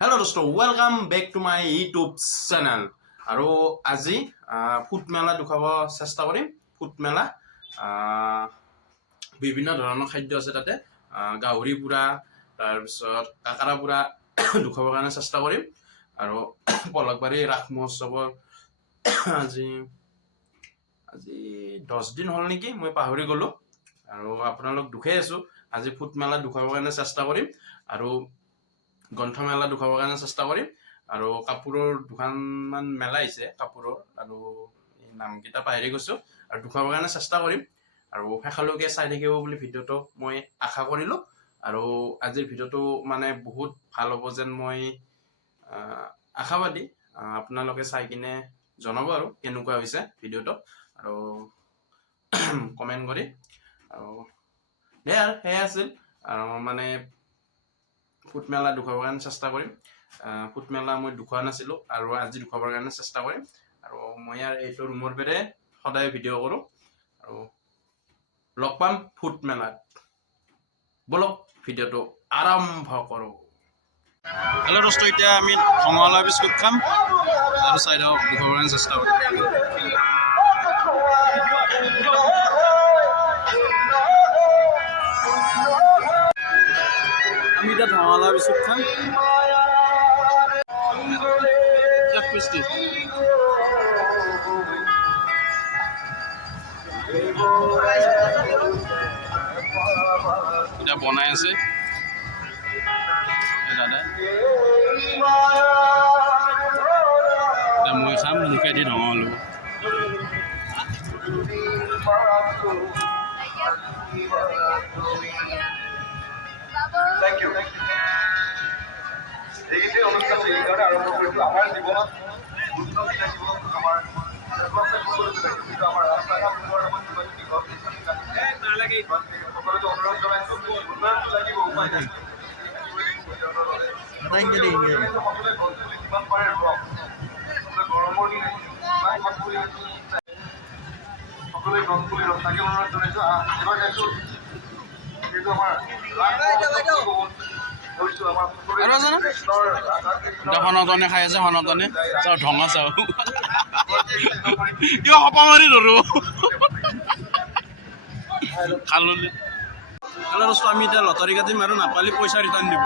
Hello dosto, welcome back to my YouTube channel. আৰু আজি foot মেলা দেখাব চেষ্টা কৰিম। ফুট মেলা বিভিন্ন ধৰণৰ খাদ্য আছে তাতে, গাহৰি পুৰা, তাৰপিছত কাকাৰা পুৰা দেখাবৰ কাৰণে চেষ্টা কৰিম। আৰু পলকবাৰী ৰাস মহোৎসৱৰ আজি 10 দিন হ'ল নেকি, মই পাহৰি গ'লো। আৰু আপোনালোক দুখাই আছো, আজি ফুট মেলা দেখাবৰ কাৰণে চেষ্টা কৰিম। আৰু গ্ৰন্থমেলা দেখাবৰ কাৰণে চেষ্টা কৰিম। আৰু কাপোৰৰ দুখনমান মেলা আহিছে কাপোৰৰ, আৰু নামকেইটা পাহৰি গৈছোঁ। আৰু দেখাবৰ কাৰণে চেষ্টা কৰিম। আৰু শেষলৈকে চাই থাকিব বুলি ভিডিঅ'টো মই আশা কৰিলোঁ। আৰু আজিৰ ভিডিঅ'টো মানে বহুত ভাল হ'ব যেন মই আশাবাদী। আপোনালোকে চাই কিনে জনাব আৰু কেনেকুৱা হৈছে ভিডিঅ'টো, আৰু কমেণ্ট কৰি। আৰু সেয়াই আছিল। আৰু মানে ফুট মেলা দেখাবৰ কাৰণে চেষ্টা কৰিম। ফুট মেলা মই দেখুওৱা নাছিলোঁ, আৰু আজি দেখাবৰ কাৰণে চেষ্টা কৰিম। আৰু মই এইটো ৰুমৰ পেৰে সদায় ভিডিঅ' কৰোঁ। আৰু লগ পাম ফুট মেলাত। বলক ভিডিঅ'টো আৰম্ভ কৰোঁ। হেল্ল' দোস্ত, এতিয়া আমি কমলা বিস্কুট খাম আৰু চাই দিয়ক দেখাবৰ কাৰণে চেষ্টা কৰিম। আমি এতিয়া ধঙলা বিস্কুট খাম। এতিয়া বনাই আছে দাদা, এতিয়া মই খাম, মুখেদি ধঙা ল'ব। Thank you. এইকেইটা অনুষ্ঠান এইকাৰণে আৰম্ভ কৰিছোঁ। আমাৰ জীৱনত উন্নতি লাগিব, আমাৰ কিন্তু আমাৰ ৰাস্তা ঘাট সকলোকে অনুৰোধ জনাইছোঁ, উন্নয়নটো লাগিব, উপায় নাই। সকলোৱে গছ পুলি যিমান পাৰে ৰুৱক। গৰমৰ দিন সকলোৱে গছ পুলি ৰুৱক, তাকে অনুৰোধ জনাইছোঁ। এবাৰ গাইছোঁ যিহেতু আমাৰ সনাতনে খাই আছে, সনাতনে চাওঁ ধঙা চাওঁ কিবা হপা মাৰি ধৰো খালো। আমি এতিয়া লটাৰী কাটিম, আৰু নাপালে পইচা ৰিটাৰ্ণ দিব।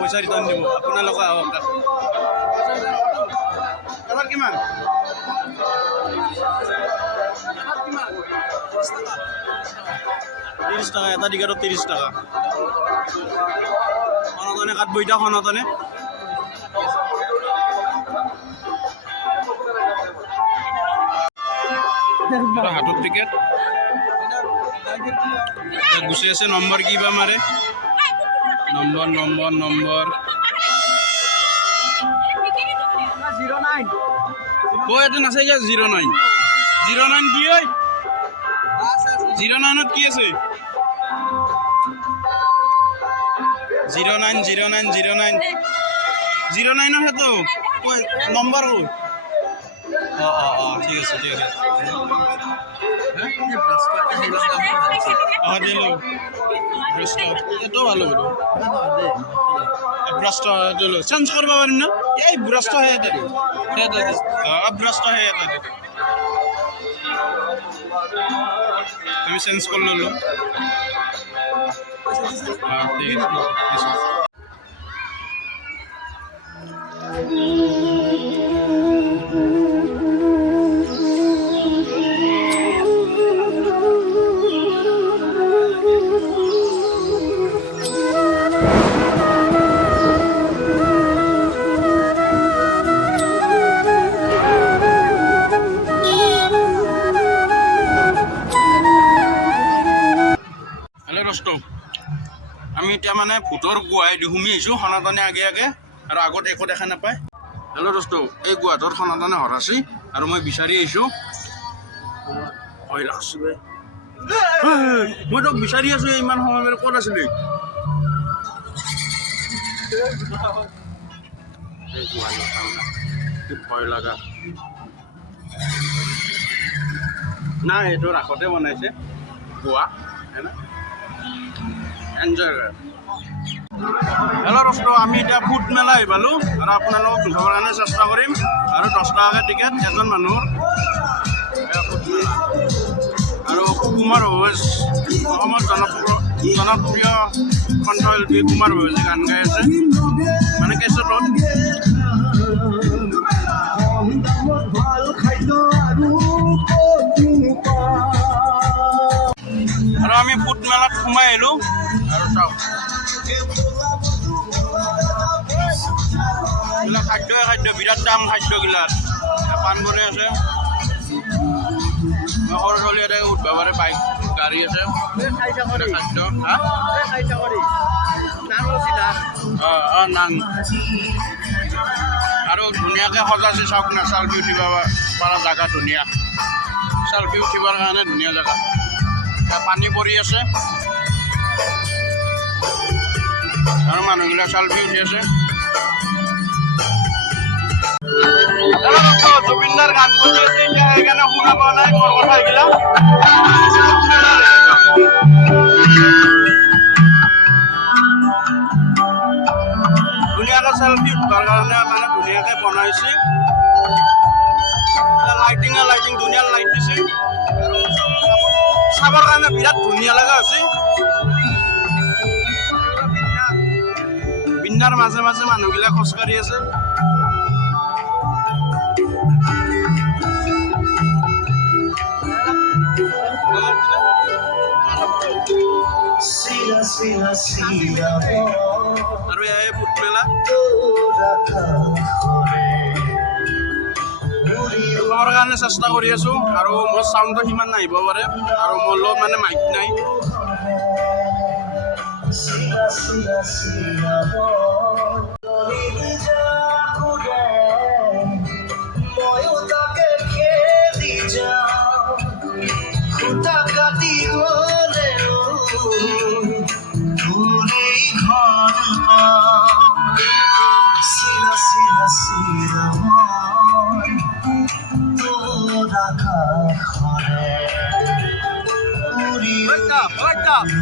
পইচা ৰিটাৰ্ণ দিব আপোনালোকে আহক। এবাৰ কিমান? 30 টাকা এটা টিকেটত, 30 টাকা। সনাতনে কাটব এতিয়া, সনাতনে হাতত টিকেট গুচি আছে। নম্বৰ কিবা মাৰে, নম্বৰ এইটো নাচাই 09 কি হয়? 09ত কি আছে? 09 09ৰ সেইটো নম্বৰ ক'ত? ঠিক আছে, ঠিক আছে। দিলোঁ এইটো ভাল হ'ব। ব্ৰাষ্ট চেঞ্জ কৰিব পাৰিম ন? এই ব্ৰাষ্টহে এটা দিম, ব্ৰাষ্টহে এটা দিম। আমি চেঞ্জ কৰি ল'লোঁ। ঠিক আছে। আমি এতিয়া মানে ভূতৰ গুহাই সোমাই আহিছোঁ, সনাতনে আগে আৰু আগত একো দেখা নাপায়। হেল্ল' দোস্ত, এই গুহাটোত সনাতনে হৰাইছে আৰু মই বিচাৰি আহিছোঁ। ভয় লাগছে, মই তোক বিচাৰি আছোঁ ইমান সময় মানে ক'ত আছিলি? ভয় লগা নাই এইটো ৰাসতে বনাইছে গোৱা এনজয় কৰে। হেল্ল' দোস্ত, আমি এতিয়া ফুড মেলা আহি পালোঁ আৰু আপোনালোকক দেখাবৰ কাৰণে চেষ্টা কৰিম। আৰু 10 টকাকৈ টিকেট এজন মানুহৰ। আৰু কুমাৰ ভৱেশ অসমৰ জনপ্ৰিয় কণ্ঠশিল্পী কুমাৰ ভৱেশে গান গাই আছে মানে কেছটত। আৰু আমি ফুড মেলাত সোমাই আহিলোঁ আৰু চাওক এইবিলাক খাদ্য বিৰাট দাম খাদ্যগিলাক। পাণ বনাই আছে, সৰু ছোৱালী এটাই উঠবা পাৰে, বাইক গাড়ী আছে, খাদ্য নাং আৰু ধুনীয়াকৈ সজাইছে চাওক না। চেল্ফি উঠিব পৰা জেগা ধুনীয়া, চেল্ফি উঠিবৰ কাৰণে ধুনীয়া জেগা। পানী পৰি আছে আৰু মানুহবিলাক চেল্ফি উঠি আছে। জুবিনদাৰ গান বজি আছে, এতিয়া সেইকাৰণে শুনা পোৱা নাই মোৰ কথাগিলা। ধুনীয়াকৈ চেল্ফি উঠিবৰ কাৰণে মানে ধুনীয়াকৈ বনাইছে। লাইটিং ধুনীয়া লাইট দিছে আৰু চাবৰ কাৰণে বিৰাট ধুনীয়া লগা হৈছে। বিন্দাৰ মাজে মাজে মানুহবিলাক খোজকাঢ়ি আছে। আৰু এয়াই ফুড মেলা দেখাবৰ কাৰণে চেষ্টা কৰি আছোঁ। আৰু মোৰ চাউণ্ডটো সিমান নাহিব পাৰে আৰু মোৰ লগত মানে মাইক নাই।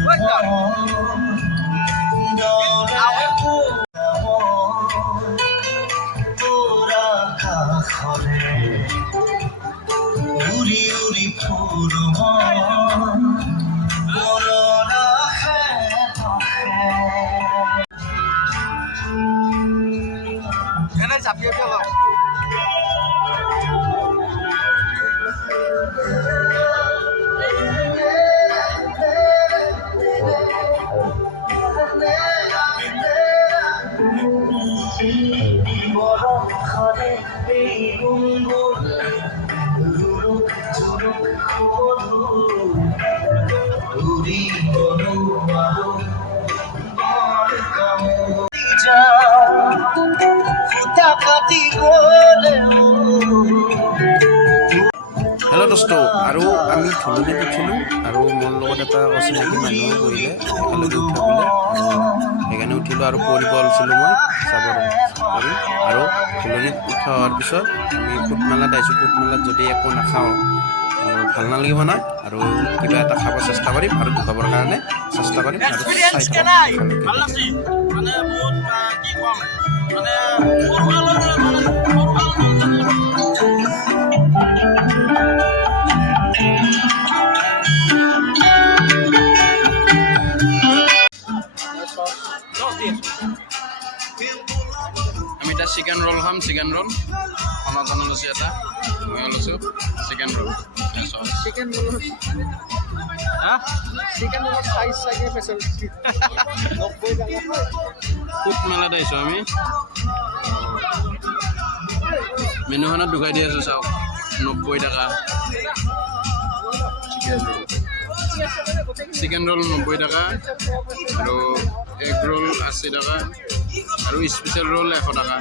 Wake up. Cái chặt kia chưa không? Hello' দোস্ত, আৰু আমি ধুলনিত উঠিলোঁ আৰু মোৰ লগত এটা অচিনাকি মানুহ বহিলে একেলগে উঠাবলৈ, সেইকাৰণে উঠিলোঁ আৰু পৰিব লৈছিলোঁ মই চাব কৰিম। আৰু ধুলনিত উঠা হোৱাৰ পিছত আমি ফুড মেলাত আহিছোঁ। ফুড মেলাত যদি একো নাখাওঁ আৰু ভাল নালাগিব নহয়, আৰু কিবা এটা খাব চেষ্টা কৰিম আৰু দেখাবৰ কাৰণে চেষ্টা কৰিম। আৰু আমি এটা চিকেন ৰোল খাম। চিকেন ৰোল অনজন লৈছোঁ, এটা মই লৈছোঁ chicken roll. Chicken roll food মেলাত আহিছোঁ আমি। মেনুখনত ঢুকাই দি আছোঁ, চাওক 90 টকা। চিকেন ৰোল 90 টকা আৰু এগ ৰোল 80 টকা আৰু স্পেচিয়েল ৰোল 100 টকা।